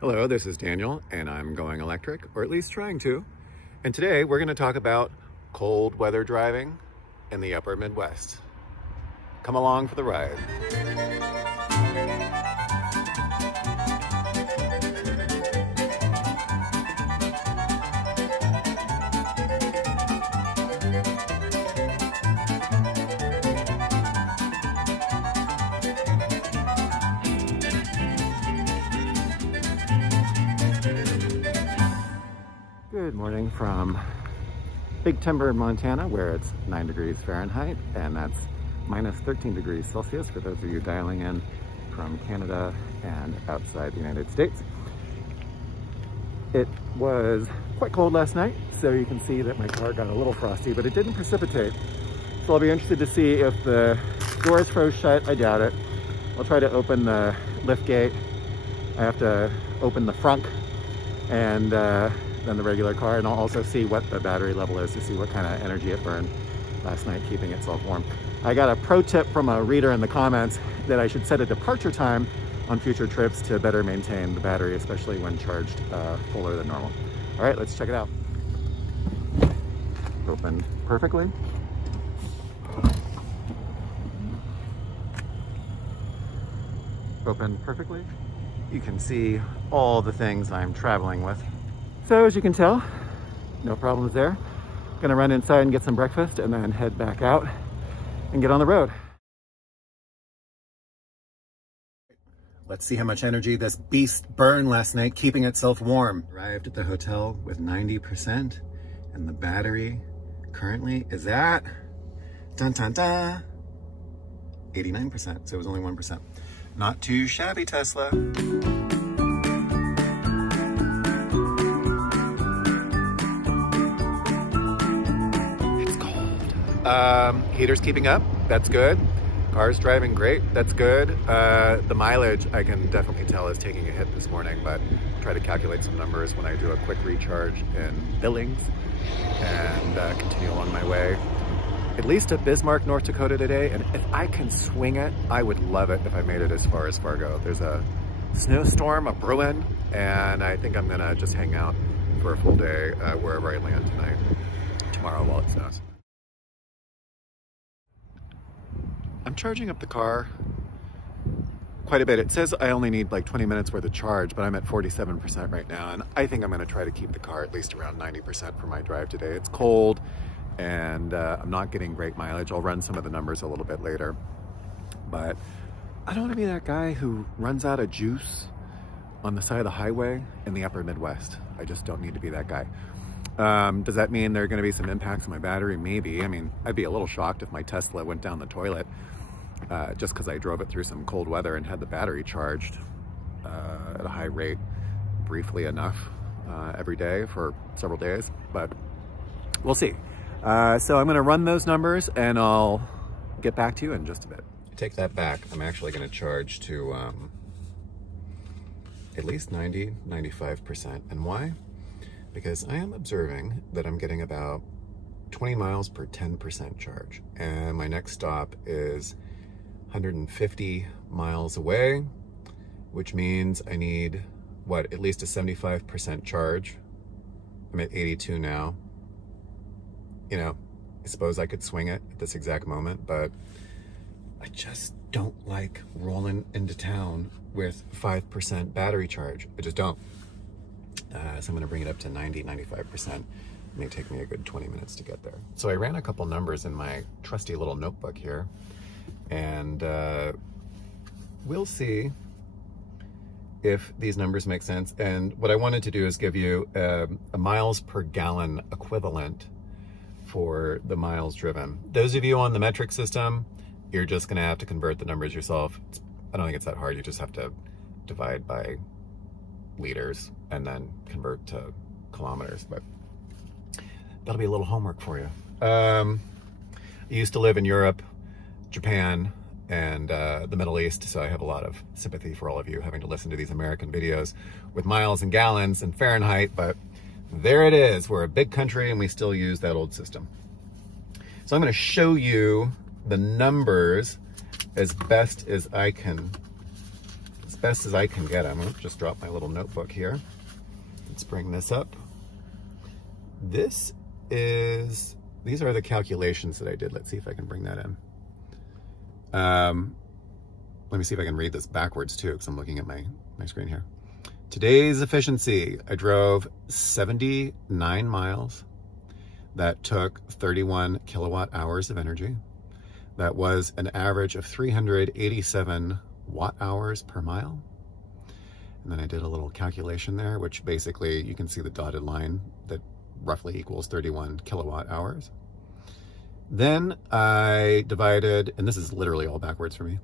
Hello, this is Daniel, and I'm going electric, or at least trying to. And today we're going to talk about cold weather driving in the upper Midwest. Come along for the ride. Good morning from Big Timber, Montana, where it's 9 degrees Fahrenheit, and that's minus 13 degrees Celsius for those of you dialing in from Canada and outside the United States. It was quite cold last night, so you can see that my car got a little frosty, but it didn't precipitate. So I'll be interested to see if the doors froze shut. I doubt it. I'll try to open the lift gate. I have to open the frunk and then the regular car, and I'll also see what the battery level is to see what kind of energy it burned last night keeping itself warm. I got a pro tip from a reader in the comments that I should set a departure time on future trips to better maintain the battery, especially when charged fuller than normal. All right, let's check it out. Open perfectly. Open perfectly. You can see all the things I'm traveling with. So as you can tell, no problems there. Gonna run inside and get some breakfast and then head back out and get on the road. Let's see how much energy this beast burned last night, keeping itself warm. Arrived at the hotel with 90%, and the battery currently is at, dun dun dun, 89%, so it was only 1%. Not too shabby, Tesla. Heater's keeping up, that's good. Car's driving great, that's good. The mileage, I can definitely tell, is taking a hit this morning, but try to calculate some numbers when I do a quick recharge in Billings and continue along my way. At least at Bismarck, North Dakota today, and if I can swing it, I would love it if I made it as far as Fargo. There's a snowstorm, a brewing, and I think I'm gonna just hang out for a full day wherever I land tonight, tomorrow while it snows. I'm charging up the car quite a bit. It says I only need like 20 minutes worth of charge, but I'm at 47% right now, and I think I'm gonna try to keep the car at least around 90% for my drive today. It's cold, and I'm not getting great mileage. I'll run some of the numbers a little bit later, but I don't wanna be that guy who runs out of juice on the side of the highway in the upper Midwest. I just don't need to be that guy. Does that mean there are gonna be some impacts on my battery? Maybe. I mean, I'd be a little shocked if my Tesla went down the toilet just because I drove it through some cold weather and had the battery charged at a high rate briefly enough every day for several days, but we'll see. So I'm gonna run those numbers and I'll get back to you in just a bit. Take that back. I'm actually gonna charge to at least 90, 95%. And why? Because I am observing that I'm getting about 20 miles per 10% charge. And my next stop is 150 miles away, which means I need, what, at least a 75% charge. I'm at 82 now. You know, I suppose I could swing it at this exact moment, but I just don't like rolling into town with 5% battery charge. I just don't. So I'm gonna bring it up to 90, 95%. It may take me a good 20 minutes to get there. So I ran a couple numbers in my trusty little notebook here, and we'll see if these numbers make sense. And what I wanted to do is give you a miles per gallon equivalent for the miles driven. Those of you on the metric system, you're just gonna have to convert the numbers yourself. I don't think it's that hard. You just have to divide by liters and then convert to kilometers, but that'll be a little homework for you. I used to live in Europe, Japan, and the Middle East, so I have a lot of sympathy for all of you having to listen to these American videos with miles and gallons and Fahrenheit, but there it is. We're a big country and we still use that old system. So I'm going to show you the numbers as best as I can best as I can get. I'm going to just drop my little notebook here. Let's bring this up. These are the calculations that I did. Let's see if I can bring that in. Let me see if I can read this backwards too, because I'm looking at my screen here. Today's efficiency, I drove 79 miles. That took 31 kilowatt hours of energy. That was an average of 387 watt hours per mile. And then I did a little calculation there, which basically you can see the dotted line that roughly equals 31 kilowatt hours. Then I divided, and this is literally all backwards for me.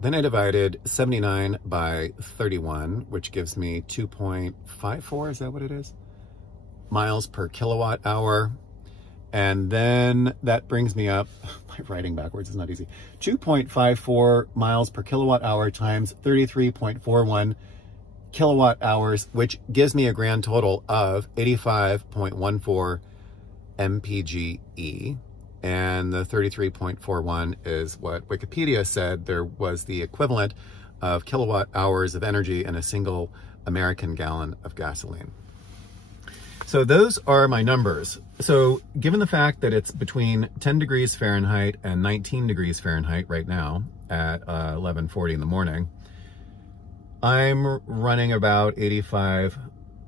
Then I divided 79 by 31, which gives me 2.54, is that what it is? Miles per kilowatt hour. And then that brings me up, my writing backwards is not easy, 2.54 miles per kilowatt hour times 33.41 kilowatt hours, which gives me a grand total of 85.14 MPGe. And the 33.41 is what Wikipedia said there was the equivalent of kilowatt hours of energy in a single American gallon of gasoline. So those are my numbers. So given the fact that it's between 10 degrees Fahrenheit and 19 degrees Fahrenheit right now at 11:40 in the morning, I'm running about 85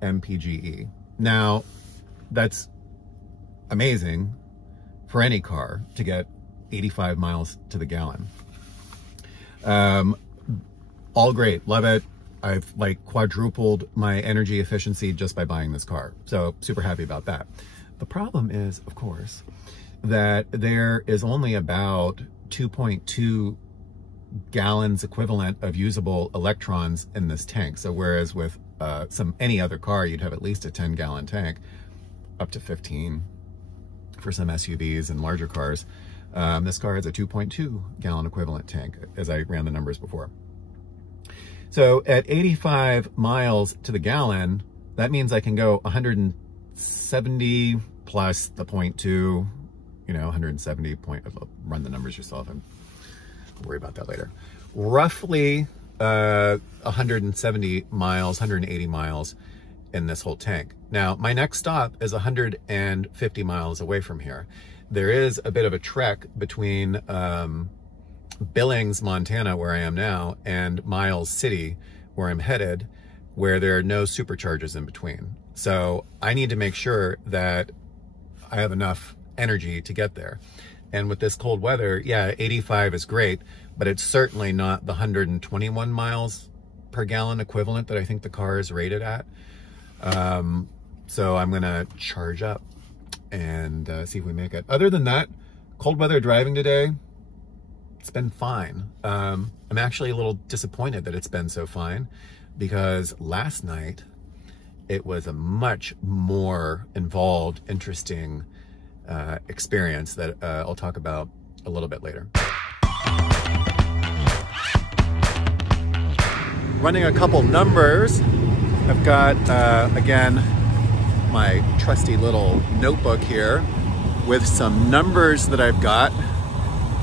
MPGe. Now, that's amazing for any car to get 85 miles to the gallon. All great, love it. I've like quadrupled my energy efficiency just by buying this car. So super happy about that. The problem is, of course, that there is only about 2.2 gallons equivalent of usable electrons in this tank. So whereas with any other car, you'd have at least a 10-gallon tank, up to 15 for some SUVs and larger cars. This car has a 2.2 gallon equivalent tank, as I ran the numbers before. So at 85 miles to the gallon, that means I can go 170 plus the 0.2, you know, 170 point, run the numbers yourself and worry about that later. Roughly 170 miles, 180 miles in this whole tank. Now, my next stop is 150 miles away from here. There is a bit of a trek between Billings, Montana, where I am now, and Miles City, where I'm headed, where there are no superchargers in between. So I need to make sure that I have enough energy to get there. And with this cold weather, yeah, 85 is great, but it's certainly not the 121 miles per gallon equivalent that I think the car is rated at. So I'm gonna charge up and see if we make it. Other than that, cold weather driving today, it's been fine. I'm actually a little disappointed that it's been so fine, because last night it was a much more involved, interesting experience that I'll talk about a little bit later. Running a couple numbers, I've got, again, my trusty little notebook here with some numbers that I've got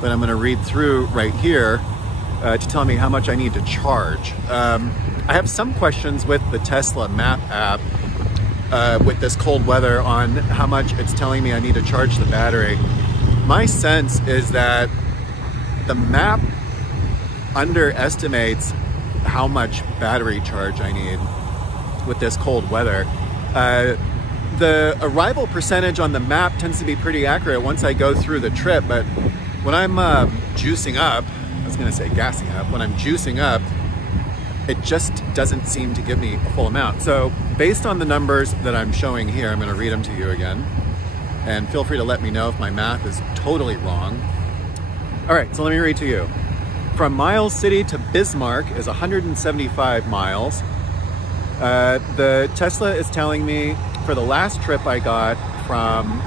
that I'm going to read through right here to tell me how much I need to charge. I have some questions with the Tesla map app with this cold weather on how much it's telling me I need to charge the battery. My sense is that the map underestimates how much battery charge I need with this cold weather. The arrival percentage on the map tends to be pretty accurate once I go through the trip, but when I'm juicing up, I was gonna say gassing up, when I'm juicing up, it just doesn't seem to give me a full amount. So based on the numbers that I'm showing here, I'm gonna read them to you again, and feel free to let me know if my math is totally wrong. All right, so let me read to you. From Miles City to Bismarck is 175 miles. The Tesla is telling me for the last trip I got from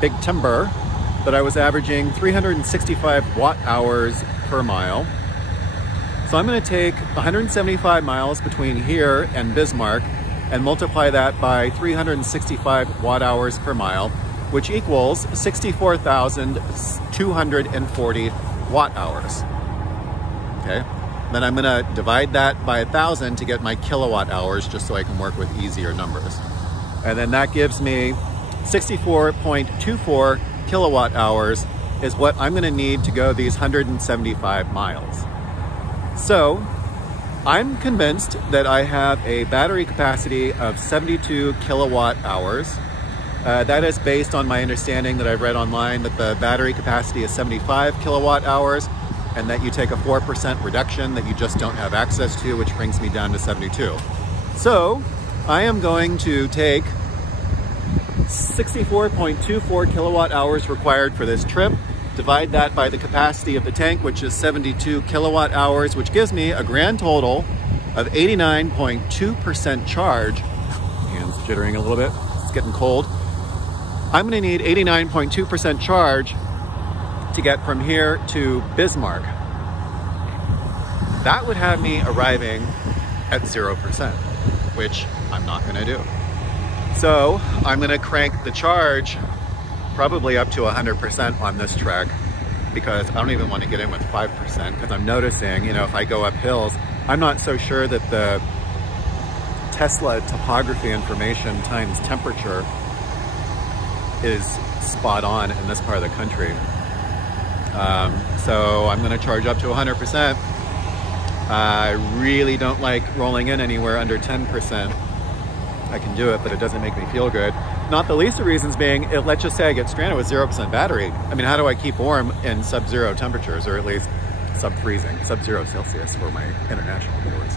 Big Timber that I was averaging 365 watt hours per mile. So I'm going to take 175 miles between here and Bismarck and multiply that by 365 watt hours per mile, which equals 64,240 watt hours. Okay, then I'm gonna divide that by 1,000 to get my kilowatt hours, just so I can work with easier numbers. And then that gives me 64.24 kilowatt hours is what I'm gonna need to go these 175 miles. So I'm convinced that I have a battery capacity of 72 kilowatt hours. That is based on my understanding that I've read online that the battery capacity is 75 kilowatt hours and that you take a 4% reduction that you just don't have access to, which brings me down to 72. So I am going to take 64.24 kilowatt hours required for this trip, divide that by the capacity of the tank, which is 72 kilowatt hours, which gives me a grand total of 89.2% charge. Hands jittering a little bit, it's getting cold. I'm gonna need 89.2% charge to get from here to Bismarck. That would have me arriving at 0%, which I'm not gonna do. So I'm gonna crank the charge probably up to 100% on this trek, because I don't even want to get in with 5%, because I'm noticing, you know, if I go up hills, I'm not so sure that the Tesla topography information times temperature is spot on in this part of the country. So I'm going to charge up to 100%. I really don't like rolling in anywhere under 10%. I can do it, but it doesn't make me feel good. Not the least of reasons being, let's just say I get stranded with 0% battery. I mean, how do I keep warm in sub-zero temperatures, or at least sub-freezing, sub-zero Celsius for my international viewers?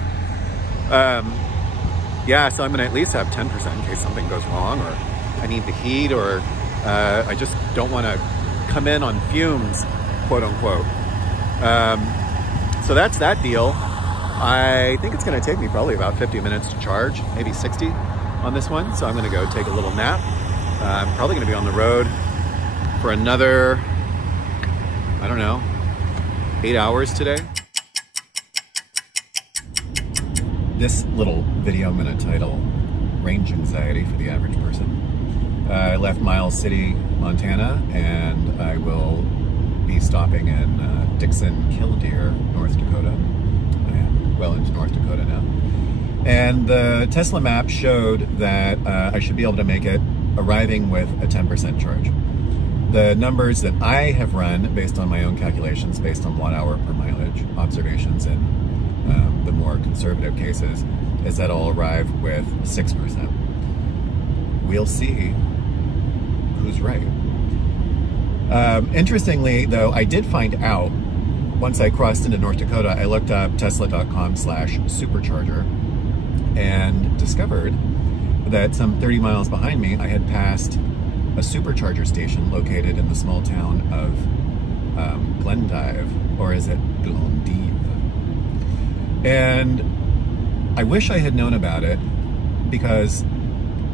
Yeah, so I'm gonna at least have 10% in case something goes wrong, or I need the heat, or I just don't wanna come in on fumes, quote unquote. So that's that deal. I think it's gonna take me probably about 50 minutes to charge, maybe 60 on this one. So I'm gonna go take a little nap. I'm probably gonna be on the road for another, I don't know, 8 hours today. This little video I'm gonna title Range Anxiety for the Average Person. I left Miles City, Montana, and I will be stopping in Dixon, Killdeer, North Dakota. I am well into North Dakota now. And the Tesla map showed that I should be able to make it arriving with a 10% charge. The numbers that I have run based on my own calculations, based on watt-hour per mileage observations in the more conservative cases, is that I'll arrive with 6%. We'll see who's right. Interestingly, though, I did find out once I crossed into North Dakota, I looked up tesla.com/supercharger and discovered that some 30 miles behind me, I had passed a supercharger station located in the small town of Glendive, or is it Glendive? And I wish I had known about it, because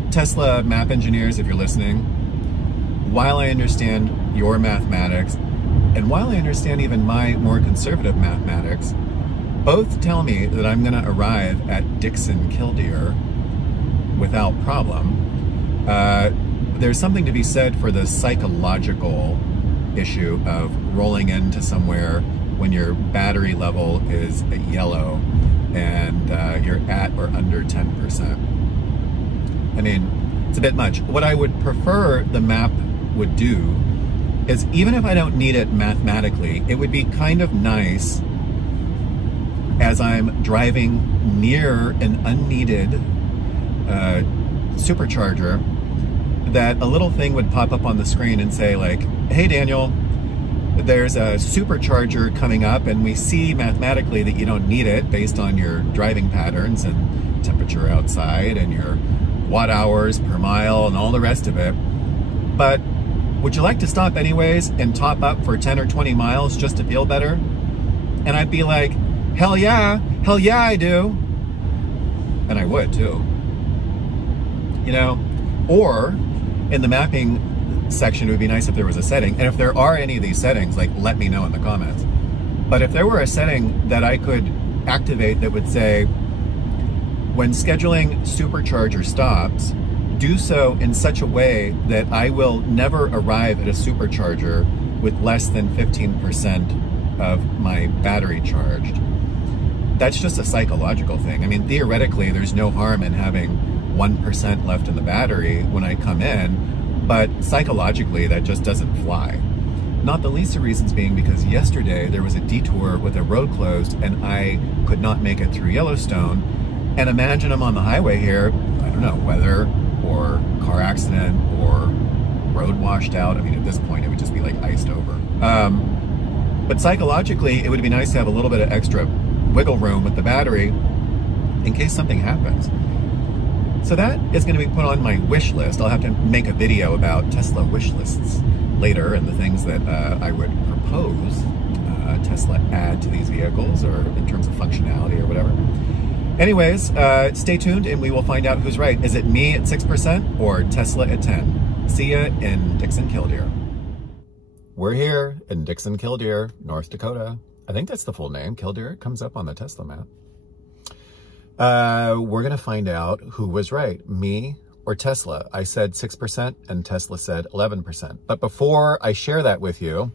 Tesla map engineers, if you're listening, while I understand your mathematics, and while I understand even my more conservative mathematics, both tell me that I'm gonna arrive at Dixon, Killdeer without problem. There's something to be said for the psychological issue of rolling into somewhere when your battery level is at yellow and you're at or under 10%. I mean, it's a bit much. What I would prefer the map would do is, even if I don't need it mathematically, it would be kind of nice as I'm driving near an unneeded supercharger, that a little thing would pop up on the screen and say like, hey Daniel, there's a supercharger coming up and we see mathematically that you don't need it based on your driving patterns and temperature outside and your watt hours per mile and all the rest of it, but would you like to stop anyways and top up for 10 or 20 miles just to feel better? And I'd be like, hell yeah I do. And I would too. You know, or in the mapping section, it would be nice if there was a setting. And if there are any of these settings, like, let me know in the comments. But if there were a setting that I could activate that would say, when scheduling supercharger stops, do so in such a way that I will never arrive at a supercharger with less than 15% of my battery charged. that's just a psychological thing. I mean, theoretically, there's no harm in having 1% left in the battery when I come in, but psychologically, that just doesn't fly. Not the least of reasons being because yesterday there was a detour with a road closed and I could not make it through Yellowstone. And imagine I'm on the highway here, I don't know, weather or car accident or road washed out. I mean, at this point, it would just be like iced over. But psychologically, it would be nice to have a little bit of extra wiggle room with the battery in case something happens. So that is going to be put on my wish list. I'll have to make a video about Tesla wish lists later and the things that I would propose Tesla add to these vehicles, or in terms of functionality or whatever. Anyways, stay tuned and we will find out who's right. Is it me at 6% or Tesla at 10? See ya in Dixon Killdeer. We're here in Dixon Killdeer, North Dakota. I think that's the full name, Killdeer. It comes up on the Tesla map. We're going to find out who was right, me or Tesla. I said 6% and Tesla said 11%. But before I share that with you,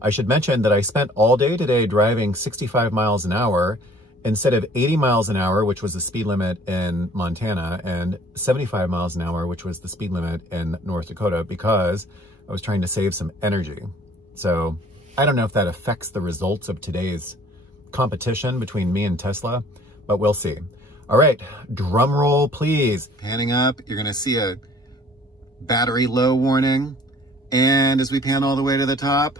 I should mention that I spent all day today driving 65 miles an hour instead of 80 miles an hour, which was the speed limit in Montana, and 75 miles an hour, which was the speed limit in North Dakota, because I was trying to save some energy. So I don't know if that affects the results of today's competition between me and Tesla, but we'll see. All right, drum roll, please. Panning up, you're gonna see a battery low warning. And as we pan all the way to the top,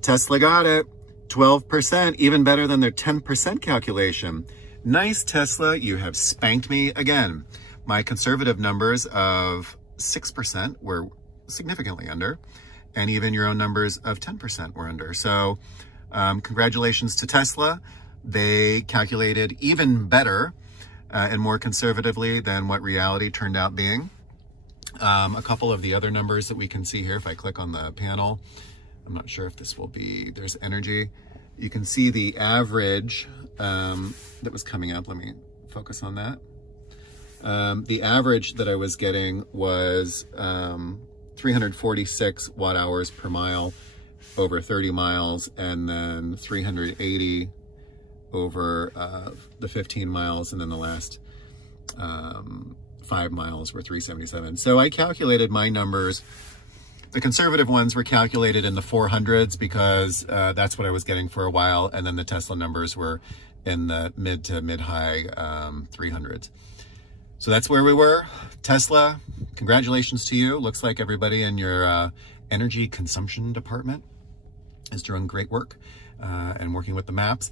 Tesla got it, 12%, even better than their 10% calculation. Nice, Tesla, you have spanked me again. My conservative numbers of 6% were significantly under, and even your own numbers of 10% were under. So congratulations to Tesla. They calculated even better and more conservatively than what reality turned out being. A couple of the other numbers that we can see here, if I click on the panel, I'm not sure if this will be, there's energy. You can see the average that was coming up. Let me focus on that. The average that I was getting was 346 watt hours per mile over 30 miles, and then 380 over the 15 miles, and then the last 5 miles were 377. So I calculated my numbers. The conservative ones were calculated in the 400s because that's what I was getting for a while, and then the Tesla numbers were in the mid to mid-high 300s. So that's where we were. Tesla, congratulations to you. Looks like everybody in your energy consumption department is doing great work and working with the maps.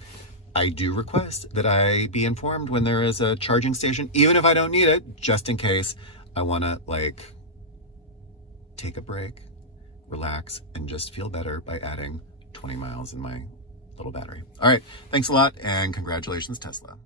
I do request that I be informed when there is a charging station, even if I don't need it, just in case I want to like take a break, relax, and just feel better by adding 20 miles in my little battery. All right, thanks a lot, and congratulations, Tesla.